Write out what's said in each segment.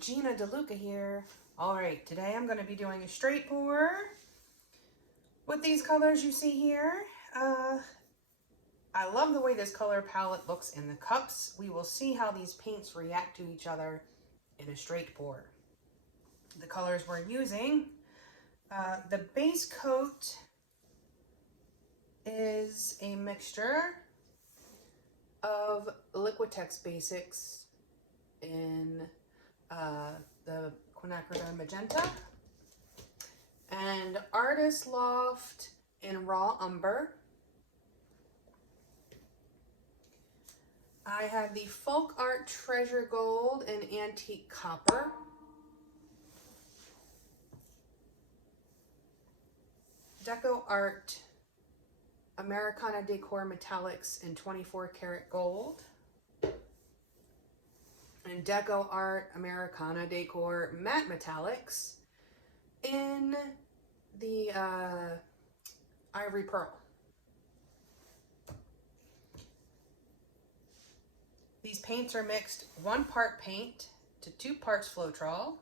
Gina DeLuca here. Alright, today I'm going to be doing a straight pour with these colors you see here. I love the way this color palette looks in the cups. We will see how these paints react to each other in a straight pour. The colors we're using, the base coat is a mixture of Liquitex Basics in the Quinacridone Magenta and Artist Loft in Raw Umber. I have the FolkArt Treasure Gold in Antique Copper. Decoart Americana Decor Metallics in 24 karat gold. And Decoart Americana Decor Matte Metallics in the Ivory Pearl. These paints are mixed 1 part paint to 2 parts Floetrol.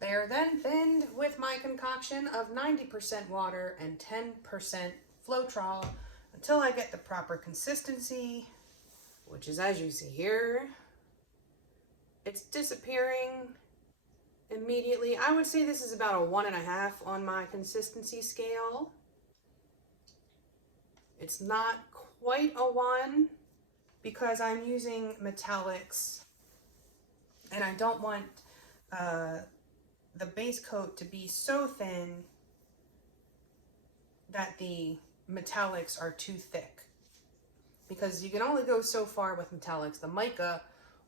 They are then thinned with my concoction of 90% water and 10% Floetrol until I get the proper consistency, which is as you see here. It's disappearing immediately. I would say this is about a 1.5 on my consistency scale. It's not quite a 1 because I'm using metallics and I don't want the base coat to be so thin that the metallics are too thick, because you can only go so far with metallics. The mica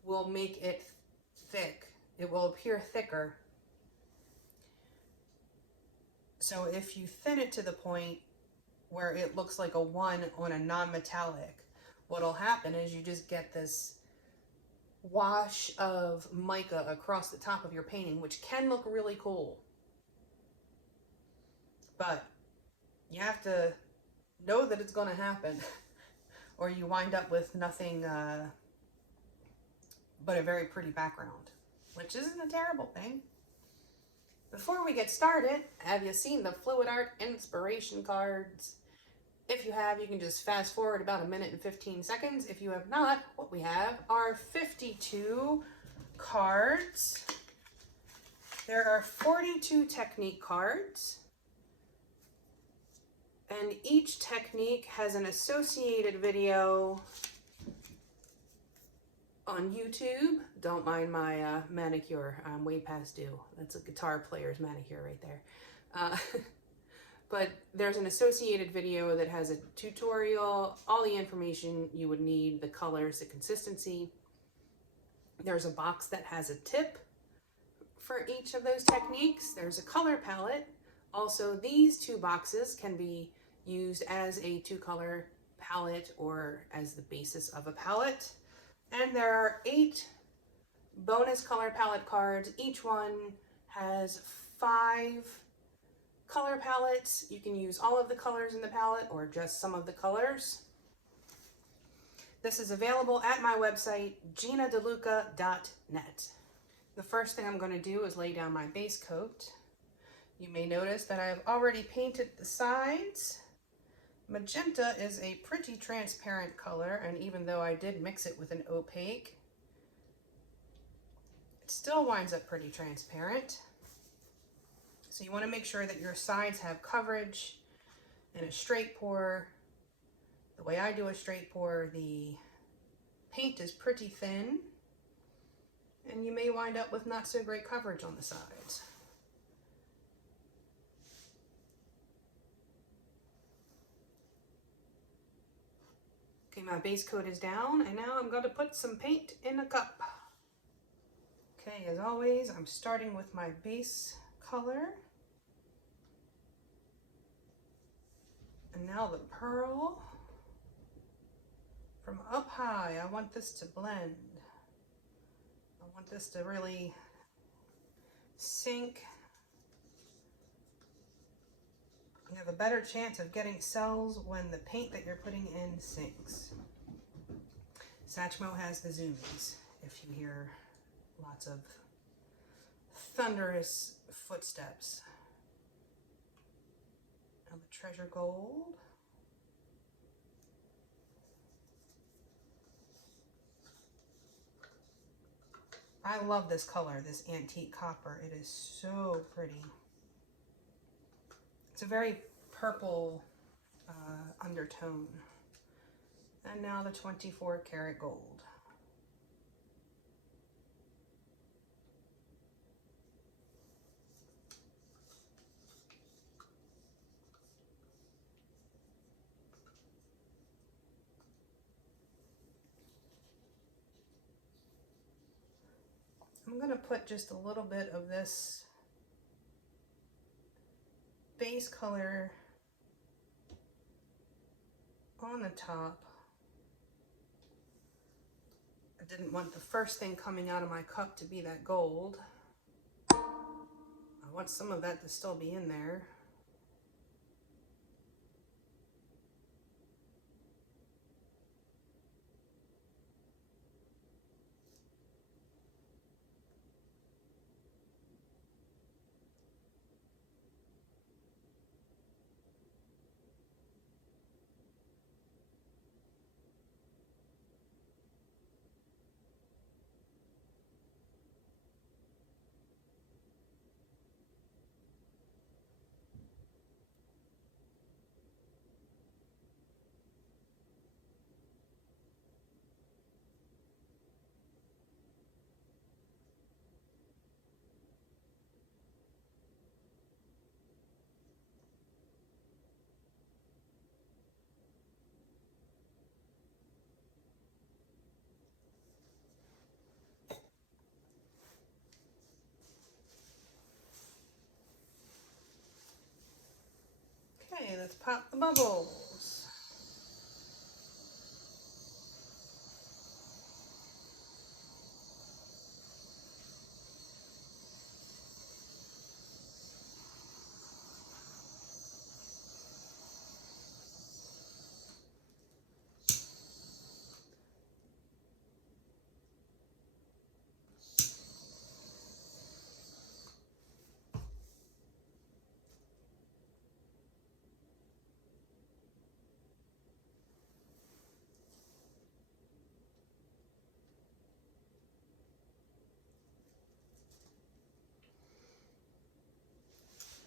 will make it thick. It will appear thicker. So if you thin it to the point where it looks like a 1 on a non-metallic, what'll happen is you just get this wash of mica across the top of your painting, which can look really cool. But you have to know that it's going to happen or you wind up with nothing but a very pretty background, which isn't a terrible thing. Before we get started, have you seen the FolkArt inspiration cards? If you have, you can just fast forward about 1 minute and 15 seconds. If you have not, what we have are 52 cards. There are 42 technique cards, and each technique has an associated video on YouTube. Don't mind my manicure. I'm way past due. That's a guitar player's manicure right there. But there's an associated video that has a tutorial, all the information you would need, the colors, the consistency. There's a box that has a tip for each of those techniques. There's a color palette. Also, these 2 boxes can be used as a 2-color palette or as the basis of a palette. And there are 8 bonus color palette cards. Each one has 5 color palettes. You can use all of the colors in the palette or just some of the colors. This is available at my website, ginadeluca.net. The first thing I'm going to do is lay down my base coat. You may notice that I have already painted the sides. Magenta is a pretty transparent color, and even though I did mix it with an opaque, it still winds up pretty transparent. So you want to make sure that your sides have coverage. In a straight pour, the way I do a straight pour, the paint is pretty thin, and you may wind up with not so great coverage on the sides. Okay, my base coat is down, and now I'm going to put some paint in a cup. Okay, as always, I'm starting with my base color. And now the pearl. From up high, I want this to blend. I want this to really sink. You have a better chance of getting cells when the paint that you're putting in sinks. Satchmo has the zoomies, if you hear lots of thunderous footsteps. Now the Treasure Gold. I love this color, this antique copper. It is so pretty. It's a very purple undertone. And now the 24 karat gold. I'm going to put just a little bit of this base color on the top. I didn't want the first thing coming out of my cup to be that gold. I want some of that to still be in there. Okay, let's pop the bubbles.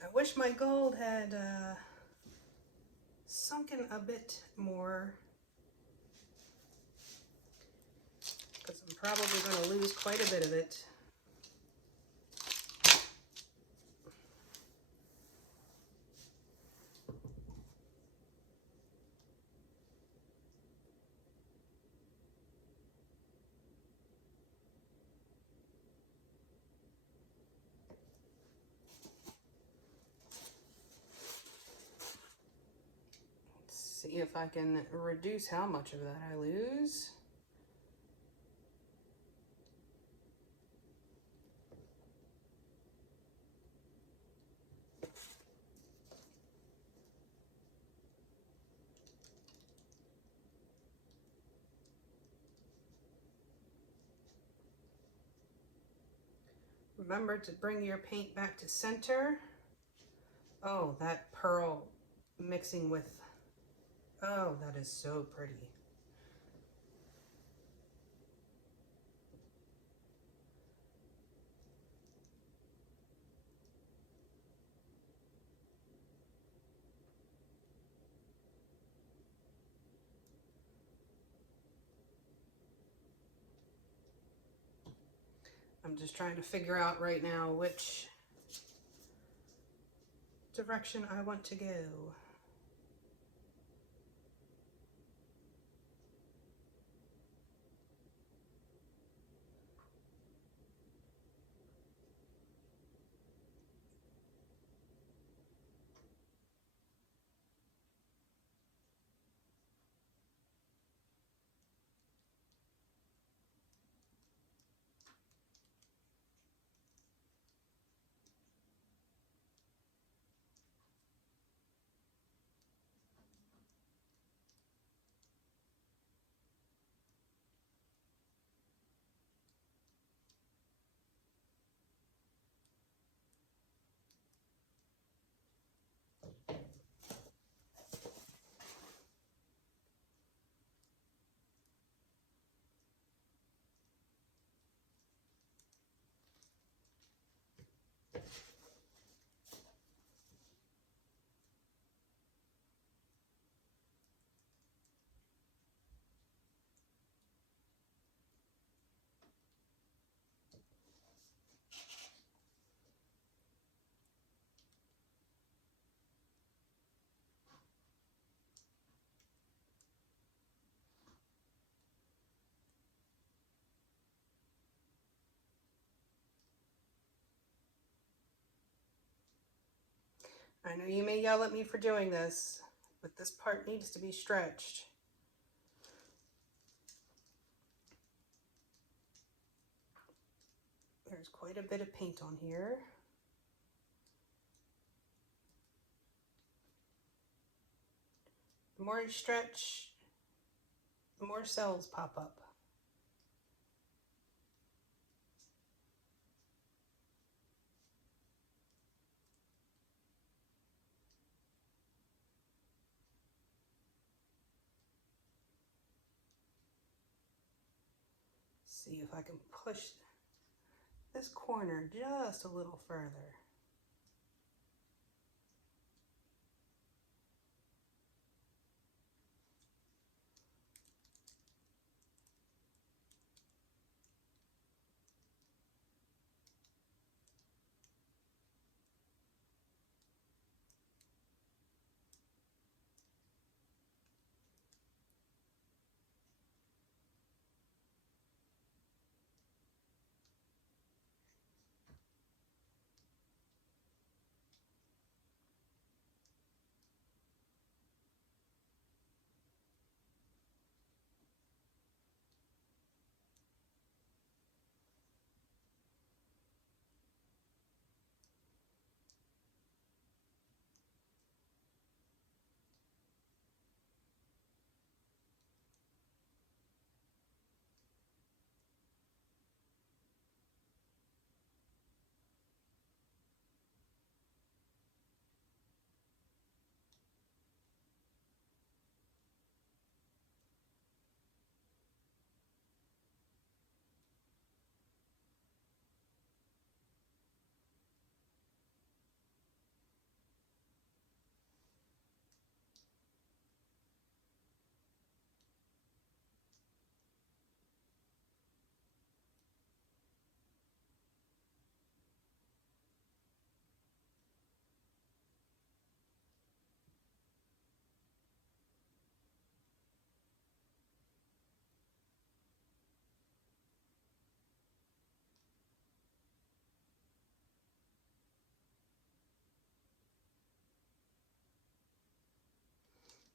I wish my gold had sunken a bit more, because I'm probably going to lose quite a bit of it. See if I can reduce how much of that I lose. Remember to bring your paint back to center. Oh, that pearl mixing with, oh, that is so pretty. I'm just trying to figure out right now which direction I want to go. I know you may yell at me for doing this, but this part needs to be stretched. There's quite a bit of paint on here. The more you stretch, the more cells pop up. See if I can push this corner just a little further.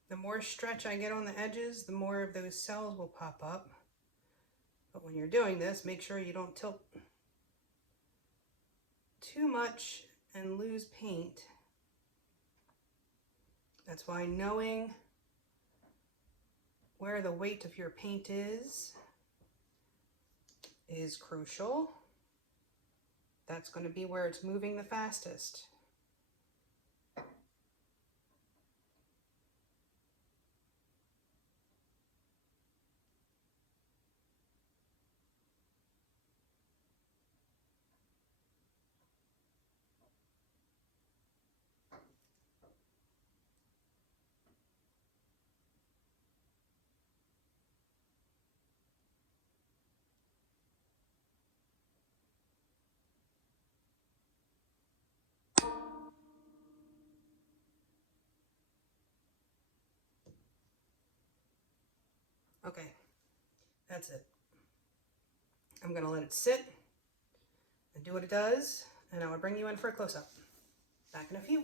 The more stretch I get on the edges, the more of those cells will pop up. But when you're doing this, make sure you don't tilt too much and lose paint. That's why knowing where the weight of your paint is crucial. That's going to be where it's moving the fastest. Okay, that's it. I'm going to let it sit and do what it does, and I will bring you in for a close-up. Back in a few.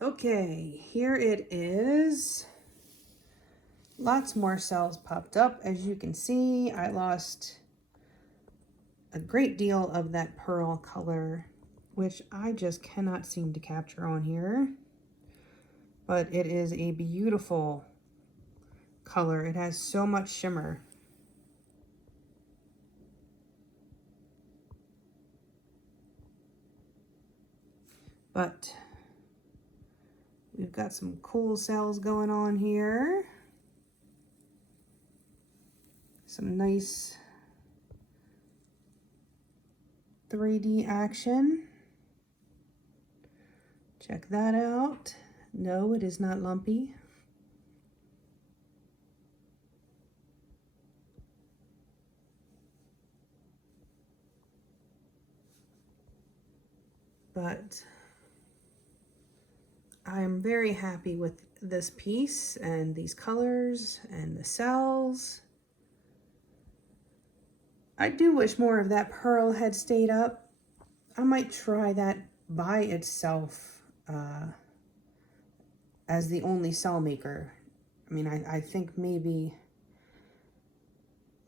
Okay, here it is. Lots more cells popped up. As you can see, I lost a great deal of that pearl color, which I just cannot seem to capture on here. But it is a beautiful color. It has so much shimmer. But we've got some cool cells going on here. Some nice 3D action. Check that out. No, it is not lumpy. But I'm very happy with this piece and these colors and the cells. I do wish more of that pearl had stayed up. I might try that by itself as the only cell maker. I mean, I think maybe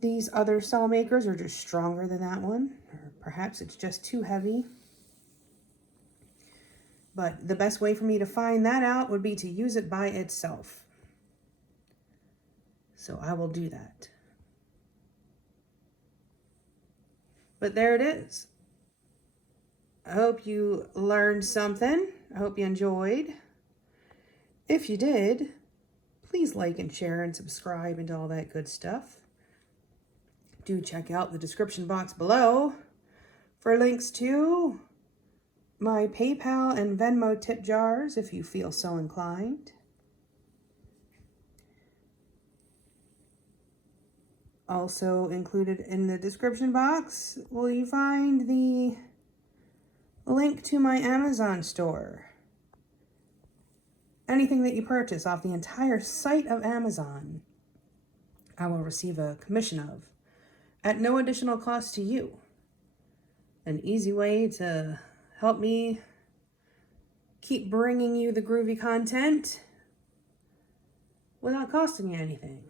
these other cell makers are just stronger than that one, or perhaps it's just too heavy. But the best way for me to find that out would be to use it by itself. So I will do that. But there it is. I hope you learned something. I hope you enjoyed. If you did, please like and share and subscribe and all that good stuff. Do check out the description box below for links to my PayPal and Venmo tip jars if you feel so inclined. Also included in the description box will you find the link to my Amazon store. Anything that you purchase off the entire site of Amazon, I will receive a commission of at no additional cost to you. An easy way to help me keep bringing you the groovy content without costing you anything.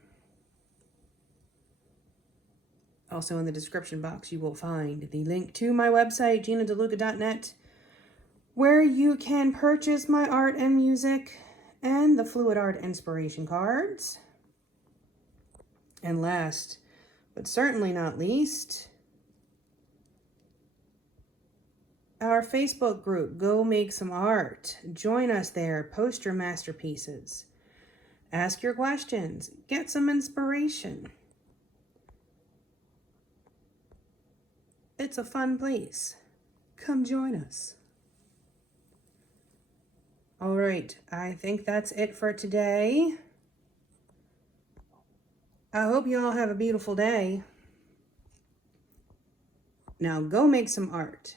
Also in the description box, you will find the link to my website, GinaDeLuca.net, where you can purchase my art and music and the FolkArt inspiration cards. And last, but certainly not least, our Facebook group, Go Make Some Art. Join us there, post your masterpieces, ask your questions, get some inspiration. It's a fun place. Come join us. All right, I think that's it for today. I hope you all have a beautiful day. Now go make some art.